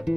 Today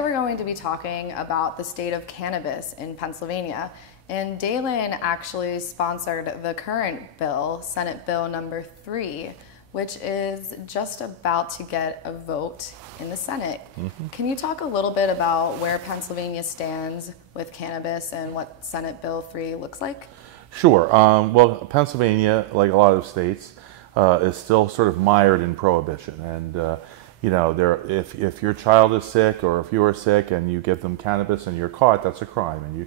we're going to be talking about the state of cannabis in Pennsylvania, and Daylin actually sponsored the current bill, Senate Bill number 3, which is just about to get a vote in the Senate. Can you talk a little bit about where Pennsylvania stands with cannabis and what Senate Bill 3 looks like? Sure. Well, Pennsylvania, like a lot of states, is still sort of mired in prohibition, and you know, if your child is sick or if you are sick and you give them cannabis and you're caught, that's a crime, and you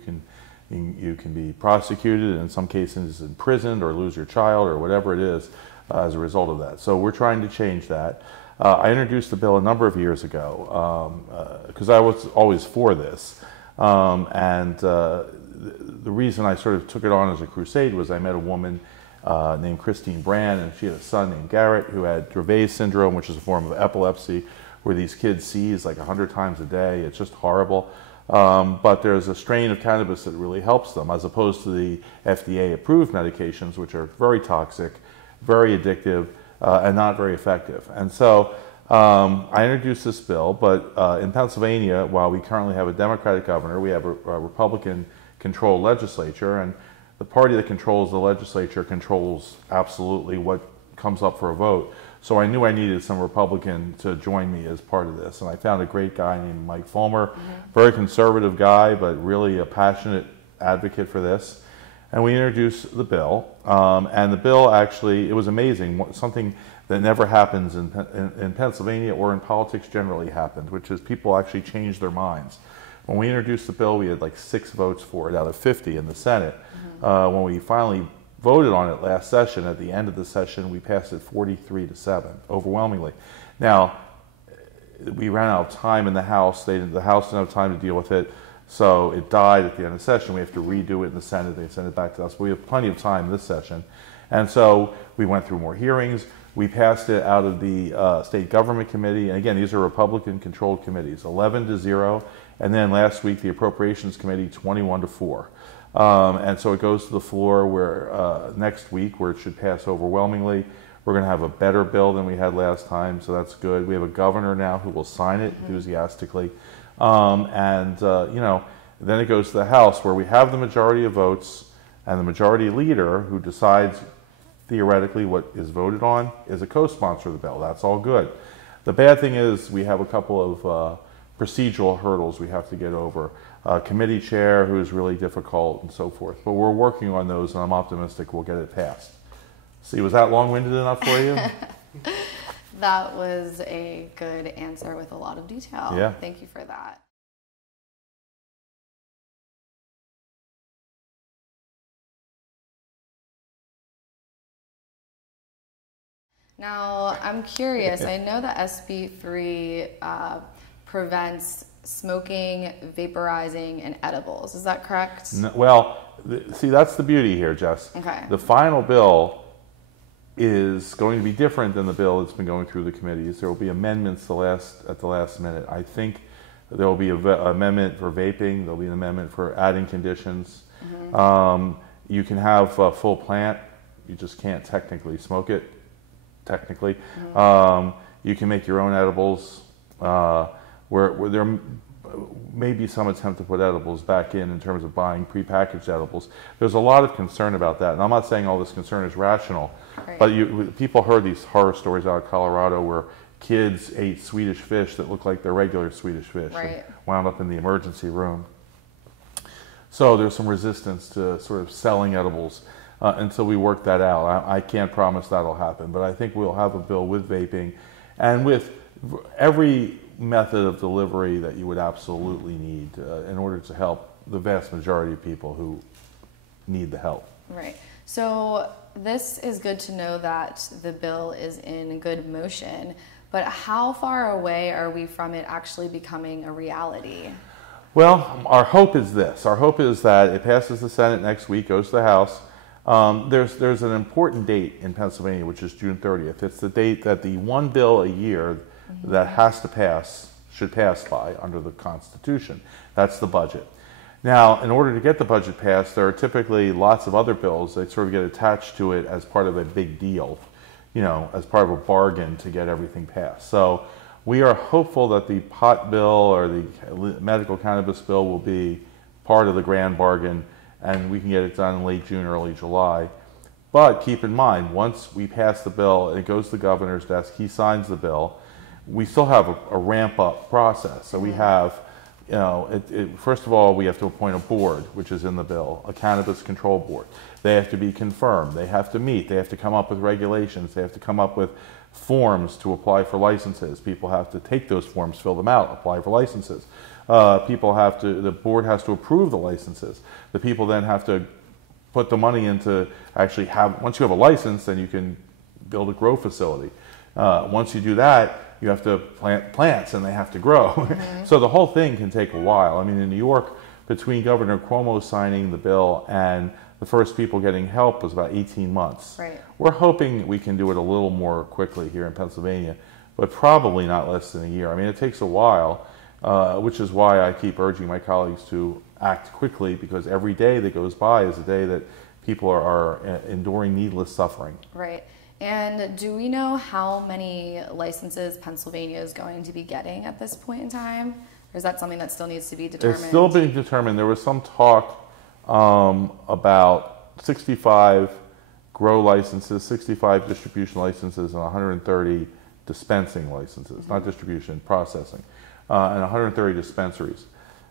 can be prosecuted, and in some cases imprisoned or lose your child or whatever it is as a result of that. So we're trying to change that. I introduced the bill a number of years ago because I was always for this, and the reason I sort of took it on as a crusade was I met a woman named Christine Brand, and she had a son named Garrett who had Dravet syndrome, which is a form of epilepsy where these kids seize like 100 times a day. It's just horrible. But there's a strain of cannabis that really helps them, as opposed to the FDA-approved medications, which are very toxic, very addictive, and not very effective. And so I introduced this bill, but in Pennsylvania, while we currently have a Democratic governor, we have a Republican-controlled legislature, and the party that controls the legislature controls absolutely what comes up for a vote. So I knew I needed some Republican to join me as part of this. And I found a great guy named Mike Fulmer, very conservative guy, but really a passionate advocate for this. And we introduced the bill. And the bill actually, it was amazing. Something that never happens in Pennsylvania or in politics generally happened, which is people actually changed their minds. When we introduced the bill, we had like 6 votes for it out of 50 in the Senate. When we finally voted on it last session, at the end of the session, we passed it 43-7, overwhelmingly. Now, we ran out of time in the House. The House didn't have time to deal with it, so it died at the end of the session. We have to redo it in the Senate. They sent it back to us. But we have plenty of time this session. And so we went through more hearings. We passed it out of the State Government Committee. And again, these are Republican-controlled committees, 11-0. And then last week, the Appropriations Committee, 21-4. And so it goes to the floor where next week, where it should pass overwhelmingly. We're going to have a better bill than we had last time, so that's good. We have a governor now who will sign it enthusiastically. You know, then it goes to the House, where we have the majority of votes, and the majority leader, who decides theoretically what is voted on, is a co-sponsor of the bill. That's all good. The bad thing is we have a couple of procedural hurdles we have to get over. Committee chair, who is really difficult, and so forth. But we're working on those, and I'm optimistic we'll get it passed. See, was that long-winded enough for you? That was a good answer with a lot of detail. Yeah. Thank you for that. Now, I'm curious. I know that SB 3 prevents smoking, vaporizing, and edibles. Is that correct? No, well, see, that's the beauty here, Jess. Okay. The final bill is going to be different than the bill that's been going through the committees. There will be amendments at the last minute. I think there will be an amendment for vaping. There will be an amendment for adding conditions. You can have a full plant. You just can't technically smoke it. Technically, you can make your own edibles. Where there may be some attempt to put edibles back in terms of buying prepackaged edibles. There's a lot of concern about that, and I'm not saying all this concern is rational, right. But people heard these horror stories out of Colorado where kids ate Swedish fish that looked like their regular Swedish fish, right. And wound up in the emergency room. So there's some resistance to sort of selling edibles until we work that out. I can't promise that'll happen, but I think we'll have a bill with vaping and with every method of delivery that you would absolutely need in order to help the vast majority of people who need the help. Right. So this is good to know that the bill is in good motion, but how far away are we from it actually becoming a reality? Well, our hope is this. Our hope is that it passes the Senate next week, goes to the House. There's an important date in Pennsylvania, which is June 30th. It's the date that the one bill a year that has to pass should pass by under the Constitution. That's the budget. Now, in order to get the budget passed, there are typically lots of other bills that sort of get attached to it as part of a big deal, as part of a bargain to get everything passed. So we are hopeful that the pot bill or the medical cannabis bill will be part of the grand bargain, and we can get it done in late June, early July. But keep in mind, once we pass the bill and it goes to the governor's desk, he signs the bill, we still have a ramp-up process. So we have, first of all, we have to appoint a board, which is in the bill, a cannabis control board. They have to be confirmed. They have to meet. They have to come up with regulations. They have to come up with forms to apply for licenses. People have to take those forms, fill them out, apply for licenses. The board has to approve the licenses. The people then have to put the money into actually once you have a license, then you can build a grow facility. Once you do that, you have to plant plants and they have to grow. So the whole thing can take a while. I mean, in New York, between Governor Cuomo signing the bill and the first people getting help was about 18 months. Right. We're hoping we can do it a little more quickly here in Pennsylvania, but probably not less than a year. I mean, it takes a while, which is why I keep urging my colleagues to act quickly, because every day that goes by is a day that people are enduring needless suffering. Right. And do we know how many licenses Pennsylvania is going to be getting at this point in time? Or is that something that still needs to be determined? It's still being determined. There was some talk about 65 grow licenses, 65 distribution licenses, and 130 dispensing licenses, not distribution, processing, and 130 dispensaries,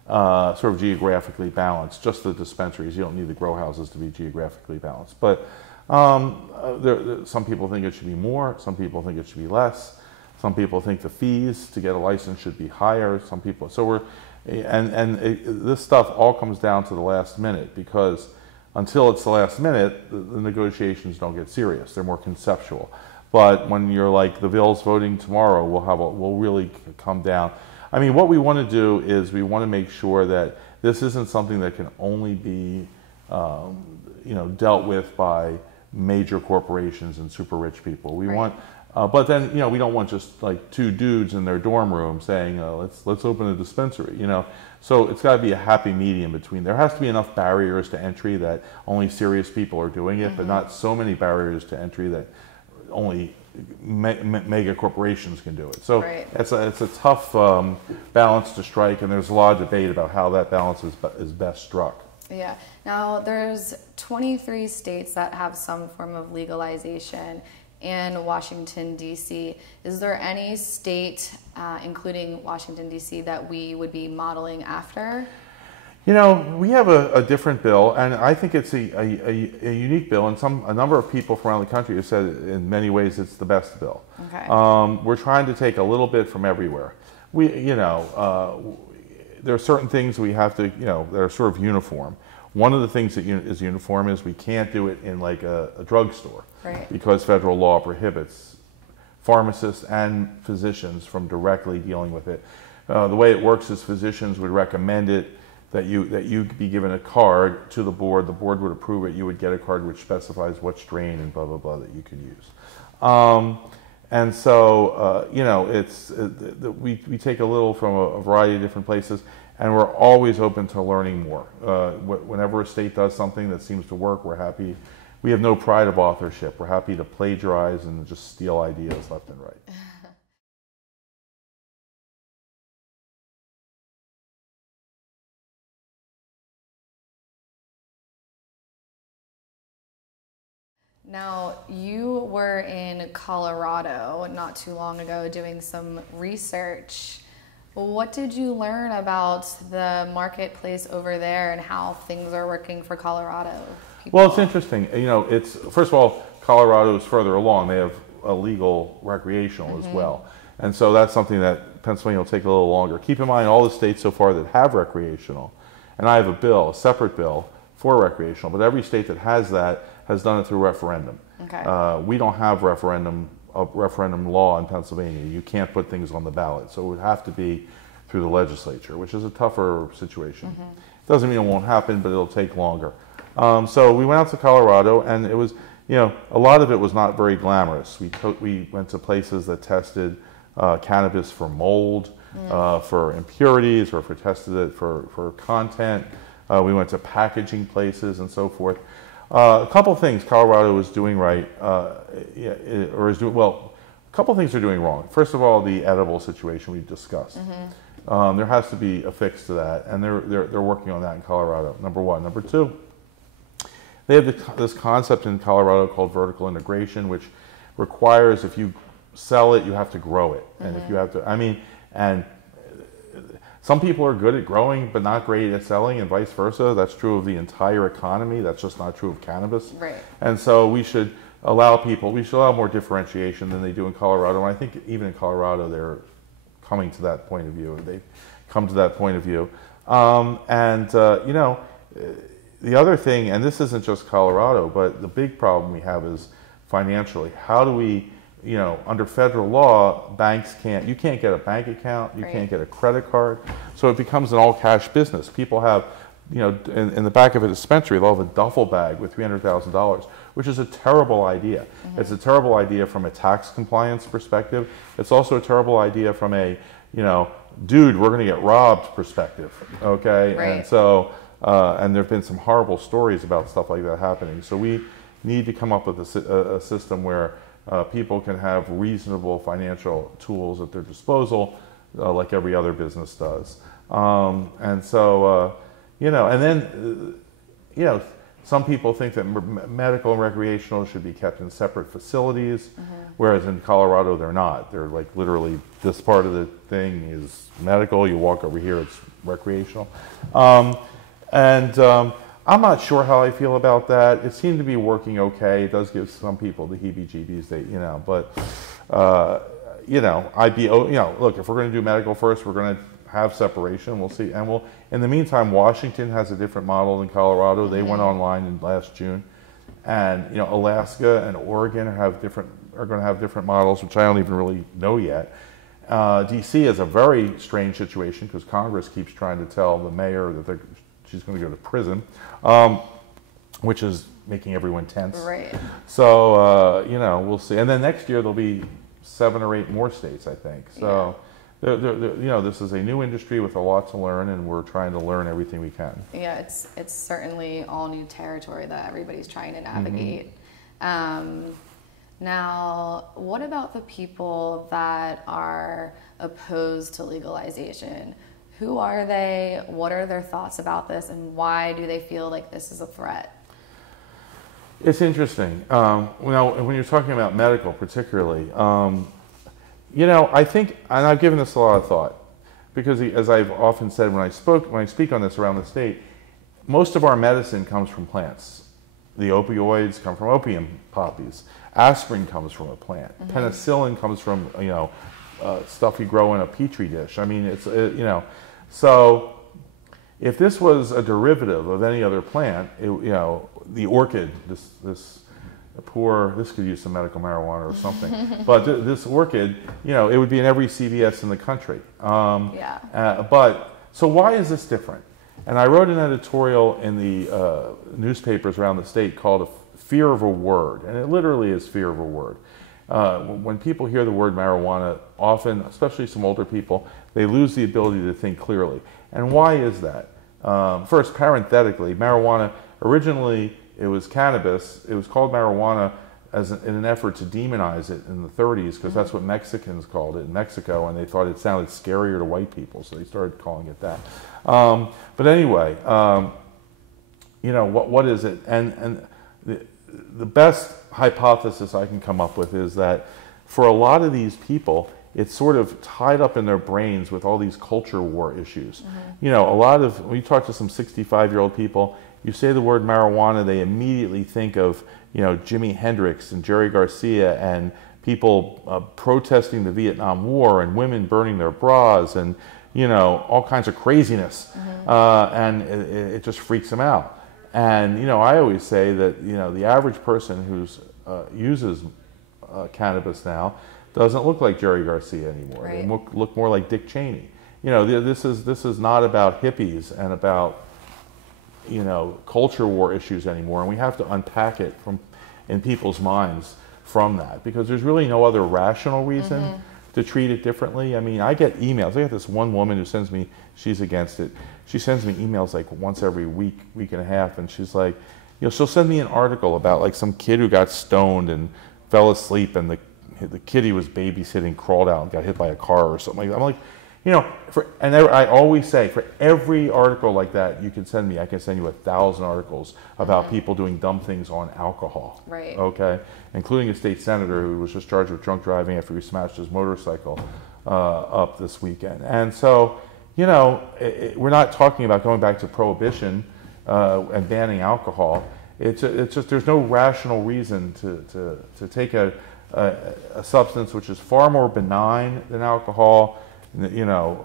sort of geographically balanced. Just the dispensaries. You don't need the grow houses to be geographically balanced. But some people think it should be more. Some people think it should be less. Some people think the fees to get a license should be higher. Some people. So this stuff all comes down to the last minute, because until it's the last minute, the negotiations don't get serious. They're more conceptual. But when you're like the bill's voting tomorrow, we'll really come down. I mean, what we want to do is we want to make sure that this isn't something that can only be dealt with by major corporations and super rich people. We want, but then we don't want just like two dudes in their dorm room saying let's open a dispensary. So it's got to be a happy medium between. There has to be enough barriers to entry that only serious people are doing it, but not so many barriers to entry that only mega corporations can do it. So it's a tough balance to strike, and there's a lot of debate about how that balance is best struck. Yeah. Now, there's 23 states that have some form of legalization in Washington, D.C. Is there any state, including Washington, D.C., that we would be modeling after? We have a different bill, and I think it's a unique bill, and a number of people from around the country have said in many ways it's the best bill. Okay. We're trying to take a little bit from everywhere. There are certain things we have to, that are sort of uniform. One of the things that is uniform is we can't do it in like a drugstore, because federal law prohibits pharmacists and physicians from directly dealing with it. The way it works is physicians would recommend it, that you be given a card to the board would approve it, you would get a card which specifies what strain and blah, blah, blah that you could use. And so, we take a little from a variety of different places, and we're always open to learning more. Whenever a state does something that seems to work, we're happy. We have no pride of authorship. We're happy to plagiarize and just steal ideas left and right. Now, you were in Colorado not too long ago doing some research. What did you learn about the marketplace over there and how things are working for Colorado people? Well, it's interesting. First of all, Colorado is further along. They have a legal recreational as well. And so that's something that Pennsylvania will take a little longer. Keep in mind all the states so far that have recreational, and I have a separate bill for recreational, but every state that has that has done it through referendum. Okay. We don't have referendum law in Pennsylvania. You can't put things on the ballot, so it would have to be through the legislature, which is a tougher situation. Doesn't mean it won't happen, but it'll take longer. So we went out to Colorado, and it was, a lot of it was not very glamorous. We went to places that tested cannabis for mold, for impurities, or for tested it for content. We went to packaging places and so forth. A couple of things Colorado is doing right, a couple of things they're doing wrong. First of all, the edible situation we've discussed. There has to be a fix to that, and they're working on that in Colorado. Number one. Number two, they have this concept in Colorado called vertical integration, which requires if you sell it, you have to grow it, and if you have to, and some people are good at growing but not great at selling, and vice versa. That's true of the entire economy. That's just not true of cannabis. Right. And so we should allow more differentiation than they do in Colorado. And I think even in Colorado, they're coming to that point of view. They've come to that point of view. The other thing, and this isn't just Colorado, but the big problem we have is financially. How do we, under federal law, you can't get a bank account, you can't get a credit card. So it becomes an all cash business. People have, in the back of a dispensary, they'll have a duffel bag with $300,000, which is a terrible idea. It's a terrible idea from a tax compliance perspective. It's also a terrible idea from a, dude, we're going to get robbed perspective. Okay. Right. And so, and there've been some horrible stories about stuff like that happening. So we need to come up with a system where people can have reasonable financial tools at their disposal, like every other business does. Some people think that medical and recreational should be kept in separate facilities, whereas in Colorado they're not. They're like literally, this part of the thing is medical, you walk over here, it's recreational. I'm not sure how I feel about that. It seemed to be working okay. It does give some people the heebie-jeebies, look, if we're going to do medical first, we're going to have separation. We'll see. And in the meantime, Washington has a different model than Colorado. They went online in last June. And, Alaska and Oregon are going to have different models, which I don't even really know yet. D.C. is a very strange situation because Congress keeps trying to tell the mayor that she's going to go to prison, which is making everyone tense. Right. So, we'll see. And then next year there'll be 7 or 8 more states, I think. So, this is a new industry with a lot to learn, and we're trying to learn everything we can. Yeah, it's certainly all new territory that everybody's trying to navigate. Now, what about the people that are opposed to legalization? Who are they? What are their thoughts about this? And why do they feel like this is a threat? It's interesting. When you're talking about medical particularly, I think, and I've given this a lot of thought, because as I've often said when I speak on this around the state, most of our medicine comes from plants. The opioids come from opium poppies. Aspirin comes from a plant. Penicillin comes from, stuff you grow in a petri dish. So if this was a derivative of any other plant, the orchid, this could use some medical marijuana or something, but this orchid, it would be in every CVS in the country. So why is this different? And I wrote an editorial in the newspapers around the state called Fear of a Word, and it literally is fear of a word. When people hear the word marijuana, often, especially some older people, they lose the ability to think clearly. And why is that? First, parenthetically, marijuana, originally it was cannabis. It was called marijuana in an effort to demonize it in the 30s, because that's what Mexicans called it in Mexico, and they thought it sounded scarier to white people, so they started calling it that. But anyway, what is it? And the best hypothesis I can come up with is that for a lot of these people, it's sort of tied up in their brains with all these culture war issues. When you talk to some 65-year-old people, you say the word marijuana, they immediately think of, Jimi Hendrix and Jerry Garcia and people protesting the Vietnam War and women burning their bras and, all kinds of craziness. And it just freaks them out. And, I always say that, the average person who's uses cannabis now doesn't look like Jerry Garcia anymore. Right. They look more like Dick Cheney. This is not about hippies and about culture war issues anymore, and we have to unpack it in people's minds from that, because there's really no other rational reason to treat it differently. I mean, I get emails. I got this one woman who sends me, she's against it. She sends me emails like once every week and a half, and she's like, she'll send me an article about like some kid who got stoned and fell asleep, and the kid he was babysitting crawled out and got hit by a car or something like that. I'm like, I always say, for every article like that you can send me, I can send you 1,000 articles about people doing dumb things on alcohol. Right. Okay? Including a state senator who was just charged with drunk driving after he smashed his motorcycle up this weekend. And so, we're not talking about going back to prohibition and banning alcohol. It's just there's no rational reason to take a substance which is far more benign than alcohol,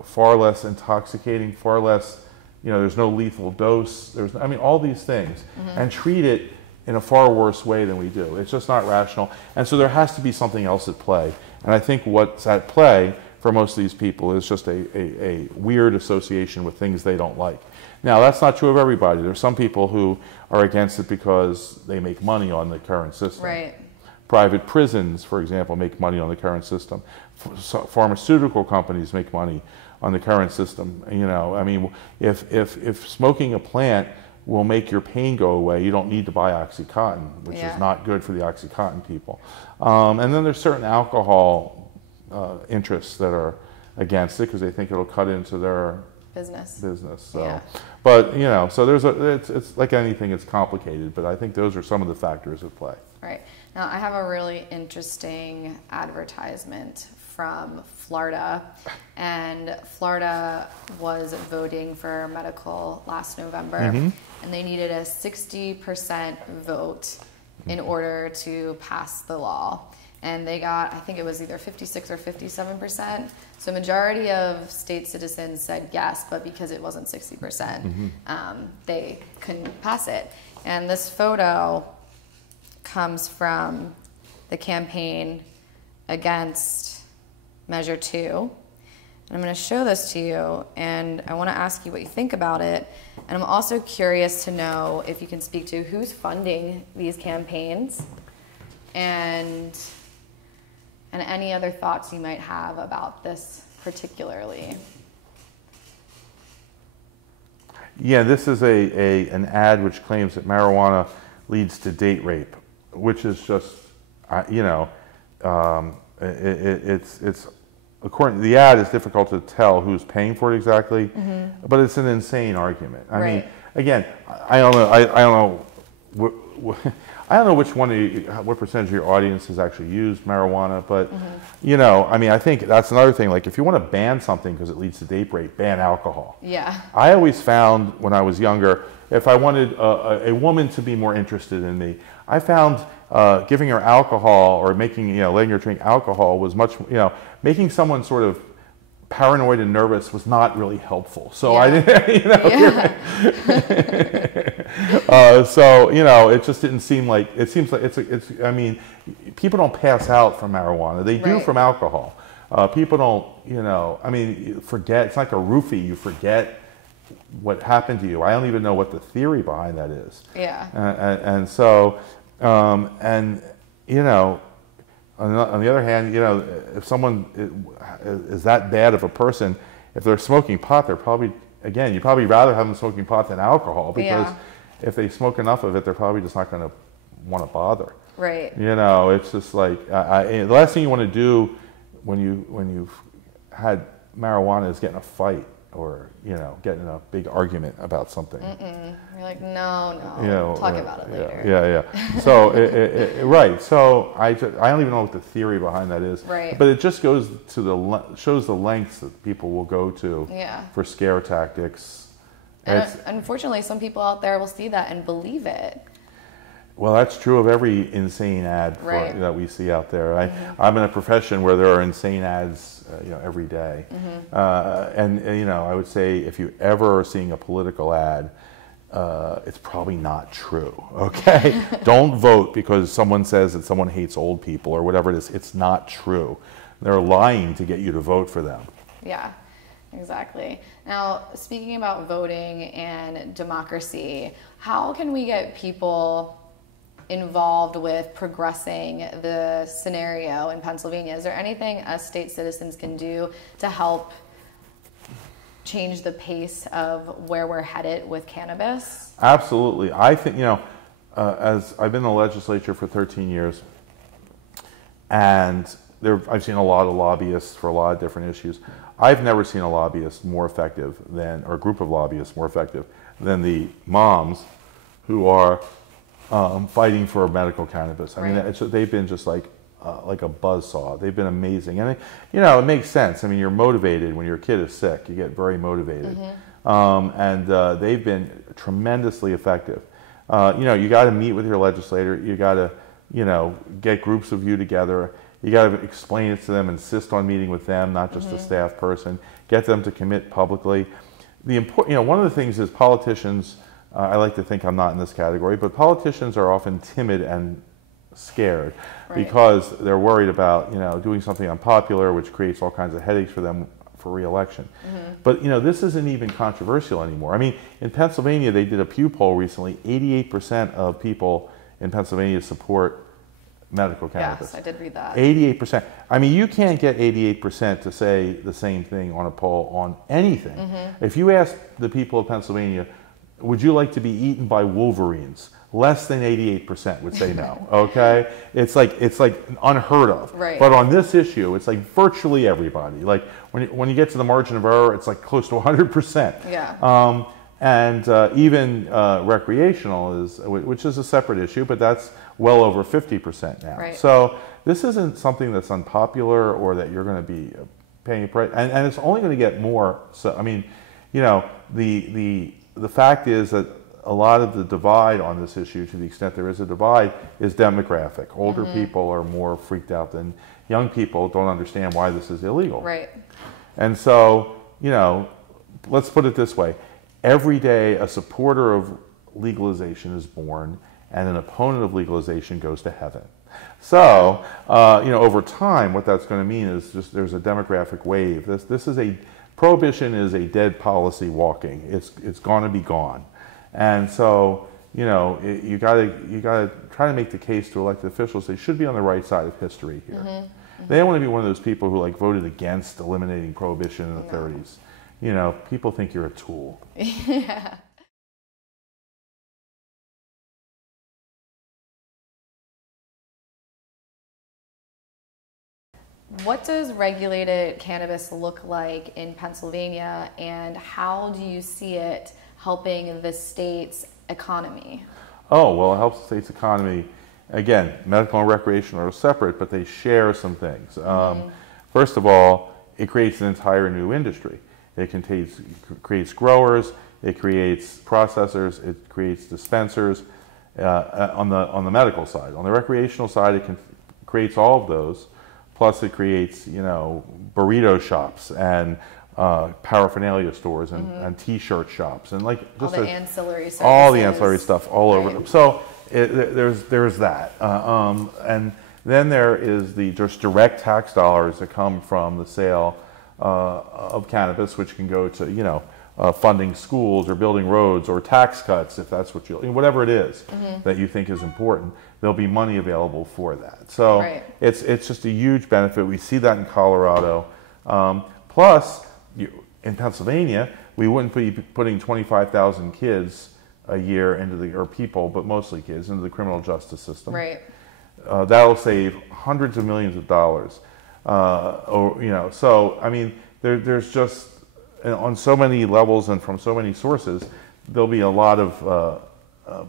far less intoxicating, far less, there's no lethal dose. All these things, and treat it in a far worse way than we do. It's just not rational. And so there has to be something else at play. And I think what's at play for most of these people is just a weird association with things they don't like. Now, that's not true of everybody. There's some people who are against it because they make money on the current system. Right. Private prisons, for example, make money on the current system. Pharmaceutical companies make money on the current system. If smoking a plant will make your pain go away, you don't need to buy OxyContin, which is not good for the OxyContin people. And then there's certain alcohol interests that are against it because they think it'll cut into their business. So, but so it's like anything, it's complicated. But I think those are some of the factors at play. Right. Now, I have a really interesting advertisement from Florida, and Florida was voting for medical last November, and they needed a 60% vote in order to pass the law. And they got, I think it was either 56 or 57%. So majority of state citizens said yes, but because it wasn't 60%, they couldn't pass it. And this photo comes from the campaign against Measure 2. And I'm going to show this to you, and I want to ask you what you think about it. And I'm also curious to know if you can speak to who's funding these campaigns and any other thoughts you might have about this particularly. Yeah, this is an ad which claims that marijuana leads to date rape, which is just, it's according, the ad is difficult to tell who's paying for it exactly, but it's an insane argument. I mean, again, I don't know which one, what percentage of your audience has actually used marijuana, but I think that's another thing. Like, if you want to ban something because it leads to date rape, ban alcohol. Yeah. I always found when I was younger, if I wanted a woman to be more interested in me, I found giving her alcohol or letting her drink alcohol was much, making someone sort of paranoid and nervous was not really helpful. So I didn't, so it just didn't seem like, it seems like I mean, people don't pass out from marijuana. They do from alcohol. People don't, forget, it's like a roofie. You forget what happened to you. I don't even know what the theory behind that is. Yeah. And so, on the other hand, if someone is that bad of a person, if they're smoking pot, they're probably, again, you'd probably rather have them smoking pot than alcohol, because if they smoke enough of it, they're probably just not going to want to bother. Right. It's just like, the last thing you want to do when you've had marijuana is get in a fight or get in a big argument about something. You're like, no, talk about it later. Yeah. So right. So I don't even know what the theory behind that is. Right. But it just goes to shows the lengths that people will go to for scare tactics. And unfortunately, some people out there will see that and believe it. Well, that's true of every insane ad that we see out there. I'm in a profession where there are insane ads, every day. And I would say if you ever are seeing a political ad, it's probably not true. Okay, don't vote because someone says that someone hates old people or whatever it is. It's not true. They're lying to get you to vote for them. Yeah. Exactly. Now, speaking about voting and democracy, how can we get people involved with progressing the scenario in Pennsylvania? Is there anything us state citizens can do to help change the pace of where we're headed with cannabis? Absolutely. I think, as I've been in the legislature for 13 years, and I've seen a lot of lobbyists for a lot of different issues. I've never seen a lobbyist more effective than, or a group of lobbyists more effective than the moms who are fighting for medical cannabis. I mean, they've been just like a buzzsaw. They've been amazing. And, it makes sense. I mean, you're motivated when your kid is sick. You get very motivated. And they've been tremendously effective. You got to meet with your legislator. You got to, get groups of you together. You got to explain it to them, insist on meeting with them, not just a staff person. Get them to commit publicly. One of the things is politicians, I like to think I'm not in this category, but politicians are often timid and scared because they're worried about, doing something unpopular, which creates all kinds of headaches for them for re-election. But, this isn't even controversial anymore. I mean, in Pennsylvania, they did a Pew poll recently. 88% of people in Pennsylvania support medical cannabis. Yes, I did read that. 88%. I mean, you can't get 88% to say the same thing on a poll on anything. If you ask the people of Pennsylvania, would you like to be eaten by wolverines? Less than 88% would say no. Okay, it's like unheard of. But on this issue, it's like virtually everybody. Like when you get to the margin of error, it's like close to 100%. Yeah. And even recreational which is a separate issue, but that's well over 50% now. So this isn't something that's unpopular or that you're going to be paying a price, and it's only going to get more. So I mean, the fact is that a lot of the divide on this issue, to the extent there is a divide, is demographic. Older people are more freaked out than young people. Don't understand why this is illegal. And so, let's put it this way. Every day a supporter of legalization is born and an opponent of legalization goes to heaven. So, over time, what that's going to mean is just there's a demographic wave. Prohibition is a dead policy walking. It's going to be gone. And so, you got to try to make the case to elected officials they should be on the right side of history here. They don't want to be one of those people who voted against eliminating prohibition in the 30s. People think you're a tool. Yeah. What does regulated cannabis look like in Pennsylvania, and how do you see it helping the state's economy? Oh, well, it helps the state's economy. Again, medical and recreational are separate, but they share some things. First of all, it creates an entire new industry. It creates growers, it creates processors, it creates dispensers on the medical side. On the recreational side, it creates all of those. Plus, it creates burrito shops and paraphernalia stores and T-shirt shops and just all the ancillary services. All the ancillary stuff all over them. So there's that, and then there is just direct tax dollars that come from the sale of cannabis, which can go to funding schools or building roads or tax cuts, if that's what whatever it is that you think is important. There'll be money available for that. So it's just a huge benefit. We see that in Colorado. Plus, in Pennsylvania, we wouldn't be putting 25,000 kids a year or people, but mostly kids, into the criminal justice system. That'll save hundreds of millions of dollars. So I mean, there's just on so many levels and from so many sources, there'll be a lot of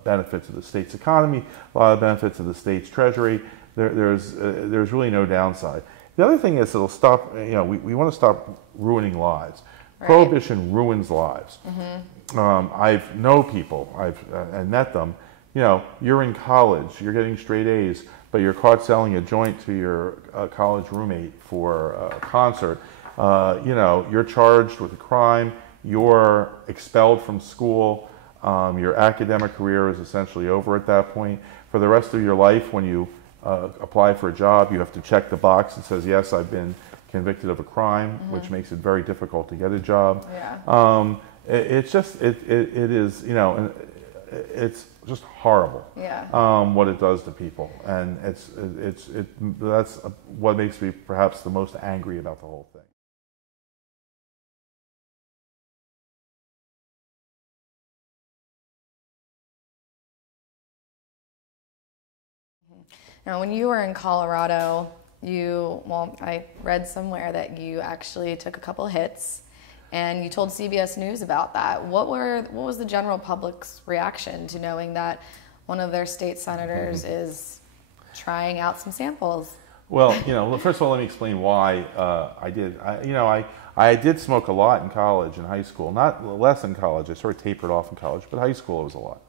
benefit to the state's economy, a lot of benefit to the state's treasury. There's really no downside. The other thing is it'll stop. We want to stop ruining lives. Prohibition ruins lives. I know people. I've met them. You're in college. You're getting straight A's, but you're caught selling a joint to your college roommate for a concert. You're charged with a crime. You're expelled from school. Your academic career is essentially over at that point. For the rest of your life, when you apply for a job, you have to check the box that says, yes, I've been convicted of a crime, which makes it very difficult to get a job. Yeah. It's just it is, you know, it's just horrible. Yeah. What it does to people, and that's what makes me perhaps the most angry about the whole thing. Now, when you were in Colorado, I read somewhere that you actually took a couple hits, and you told CBS News about that. What was the general public's reaction to knowing that one of their state senators is trying out some samples? Well, you know, first of all, let me explain why I did. I did smoke a lot in college and high school. Not less in college. I sort of tapered off in college, but high school it was a lot.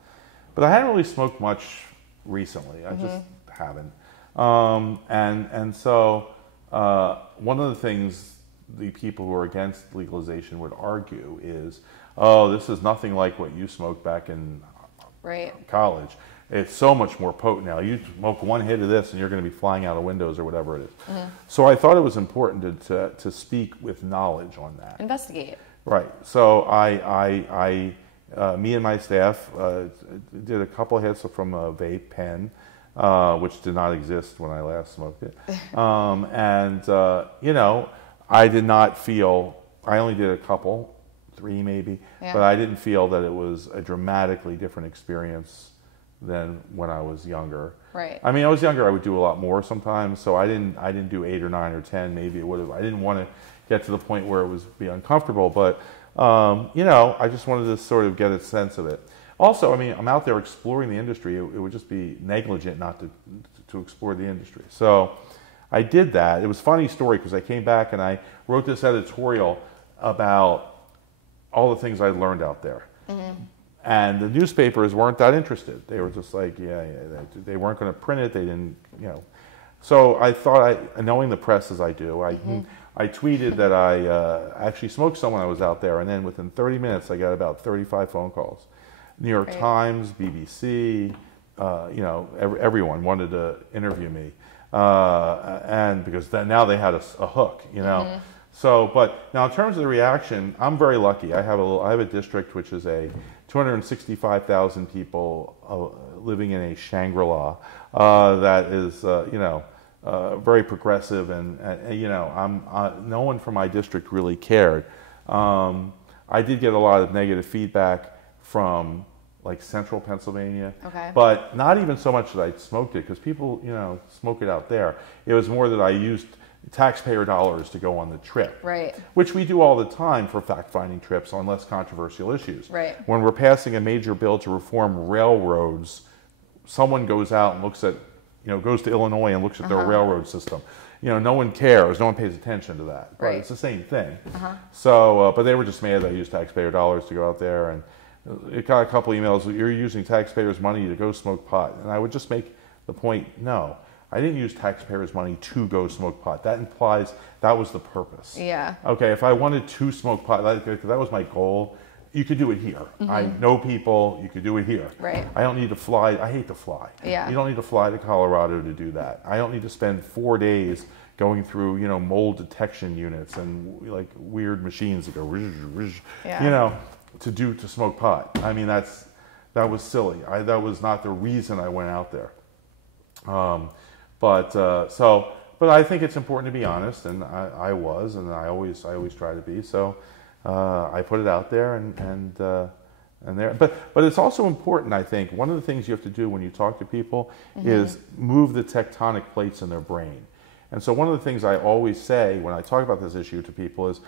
But I hadn't really smoked much recently. I just haven't. And so one of the things the people who are against legalization would argue is, oh, this is nothing like what you smoked back in college. It's so much more potent now. You smoke one hit of this and you're going to be flying out of windows or whatever it is. So I thought it was important to speak with knowledge on that. Investigate. Right. So me and my staff did a couple of hits from a vape pen, which did not exist when I last smoked it. You know, I did not feel, I only did a couple, 3 maybe, but I didn't feel that it was a dramatically different experience than when I was younger. Right. I mean, I was younger, I would do a lot more sometimes, so I didn't do 8 or 9 or 10, maybe it would have, I didn't want to get to the point where it was be uncomfortable, but you know, I just wanted to sort of get a sense of it. Also, I mean, I'm out there exploring the industry. It would just be negligent not to explore the industry. So I did that. It was a funny story because I came back and I wrote this editorial about all the things I learned out there. And the newspapers weren't that interested. They were just like, they weren't going to print it. They didn't, you know. So I thought, knowing the press as I do, I tweeted that I actually smoked someone I was out there, and then within 30 minutes I got about 35 phone calls. New York Times, BBC, you know, everyone wanted to interview me, and because now they had a hook, you know. So, but now in terms of the reaction, I'm very lucky. I have a district which is a 265,000 people living in a Shangri-La that is, you know, very progressive, and you know, no one from my district really cared. I did get a lot of negative feedback from like central Pennsylvania, but not even so much that I smoked it, because people, you know, smoke it out there. It was more that I used taxpayer dollars to go on the trip, which we do all the time for fact-finding trips on less controversial issues. When we're passing a major bill to reform railroads, someone goes out and looks at, you know, goes to Illinois and looks at their railroad system. You know, no one cares, no one pays attention to that, but it's the same thing. So, but they were just mad that I used taxpayer dollars to go out there, and it got a couple emails, you're using taxpayers' money to go smoke pot. And I would just make the point, no, I didn't use taxpayers' money to go smoke pot. That implies that was the purpose. Okay, if I wanted to smoke pot, that was my goal, you could do it here. I know people, you could do it here. I don't need to fly, I hate to fly. You don't need to fly to Colorado to do that. I don't need to spend 4 days going through, you know, mold detection units and like weird machines that go, you know, to smoke pot. I mean, that was silly. That was not the reason I went out there. But I think it's important to be honest, and I was, and I always try to be. So I put it out there, and there. But it's also important, I think. One of the things you have to do when you talk to people is move the tectonic plates in their brain. And so one of the things I always say when I talk about this issue to people is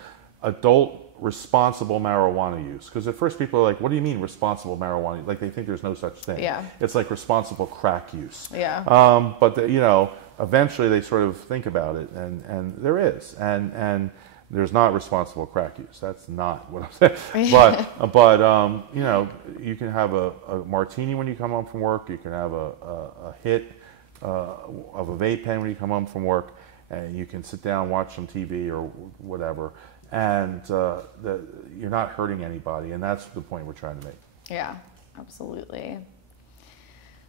adult responsible marijuana use. Because at first people are like, what do you mean responsible marijuana? Like they think there's no such thing. It's like responsible crack use. But you know, eventually they sort of think about it, and there is. And there's not responsible crack use. That's not what I'm saying. But you know, you can have a martini when you come home from work. You can have a hit of a vape pen when you come home from work, and you can sit down, watch some TV or whatever, and you're not hurting anybody, and that's the point we're trying to make. Yeah, absolutely.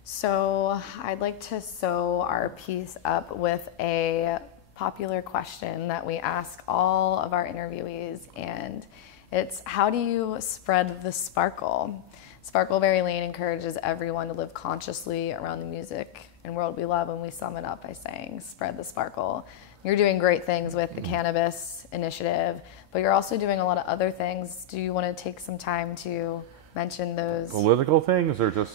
So I'd like to sew our piece up with a popular question that we ask all of our interviewees, and it's, how do you spread the sparkle? Sparkleberry Lane encourages everyone to live consciously around the music and world we love, and we sum it up by saying, spread the sparkle. You're doing great things with the Cannabis initiative, but you're also doing a lot of other things. Do you want to take some time to mention those? Political things, or just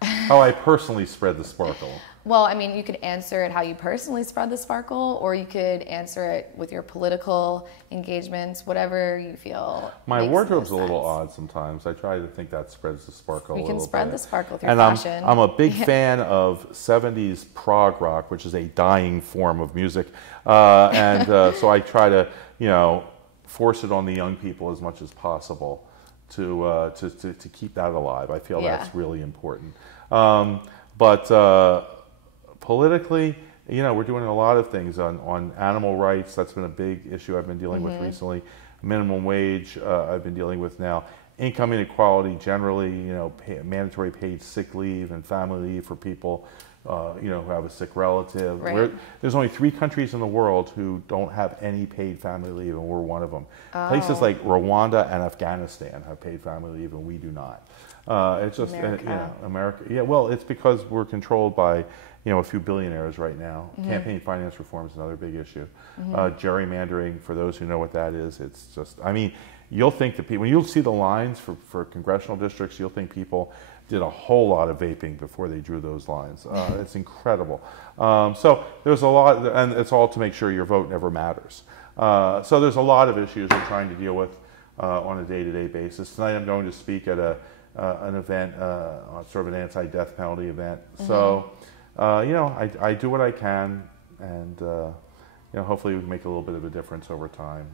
how I personally spread the sparkle? Well, I mean, you could answer it how you personally spread the sparkle, or you could answer it with your political engagements, whatever you feel. My wardrobe's a little odd sometimes. I try to think that spreads the sparkle a little bit. You can spread the sparkle through and fashion. I'm a big fan of 70s prog rock, which is a dying form of music. So I try to, force it on the young people as much as possible to keep that alive. I feel that's really important. But politically, we're doing a lot of things on animal rights. That's been a big issue I've been dealing with recently. Minimum wage I've been dealing with now. Income inequality generally, mandatory paid sick leave and family leave for people who have a sick relative. Right. There's only 3 countries in the world who don't have any paid family leave, and we're one of them. Oh. Places like Rwanda and Afghanistan have paid family leave, and we do not. It's just America. Yeah, well, it's because we're controlled by a few billionaires right now. Campaign finance reform is another big issue. Gerrymandering, for those who know what that is, it's just, you'll think that people, when you'll see the lines for congressional districts, you'll think people did a whole lot of vaping before they drew those lines. It's incredible. So there's a lot, and it's all to make sure your vote never matters. So there's a lot of issues we're trying to deal with on a day-to-day basis. Tonight I'm going to speak at an event, sort of an anti-death penalty event. So, I do what I can, and hopefully we can make a little bit of a difference over time.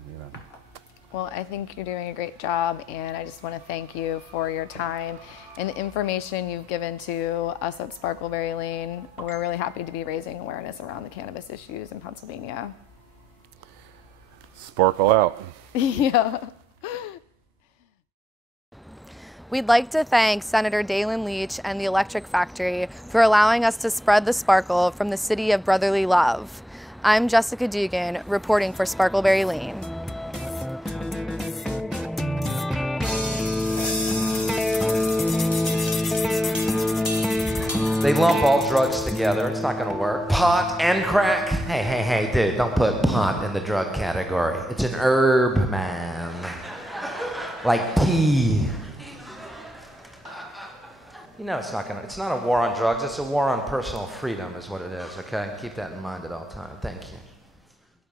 Well, I think you're doing a great job, and I just want to thank you for your time and the information you've given to us at Sparkleberry Lane. We're really happy to be raising awareness around the cannabis issues in Pennsylvania. Sparkle out. Yeah. We'd like to thank Senator Daylin Leach and the Electric Factory for allowing us to spread the sparkle from the city of brotherly love. I'm Jessica Dugan, reporting for Sparkleberry Lane. They lump all drugs together. It's not going to work. Pot and crack. Hey, dude, don't put pot in the drug category. It's an herb, man. Like tea. It's not a war on drugs. It's a war on personal freedom is what it is, okay? Keep that in mind at all times. Thank you.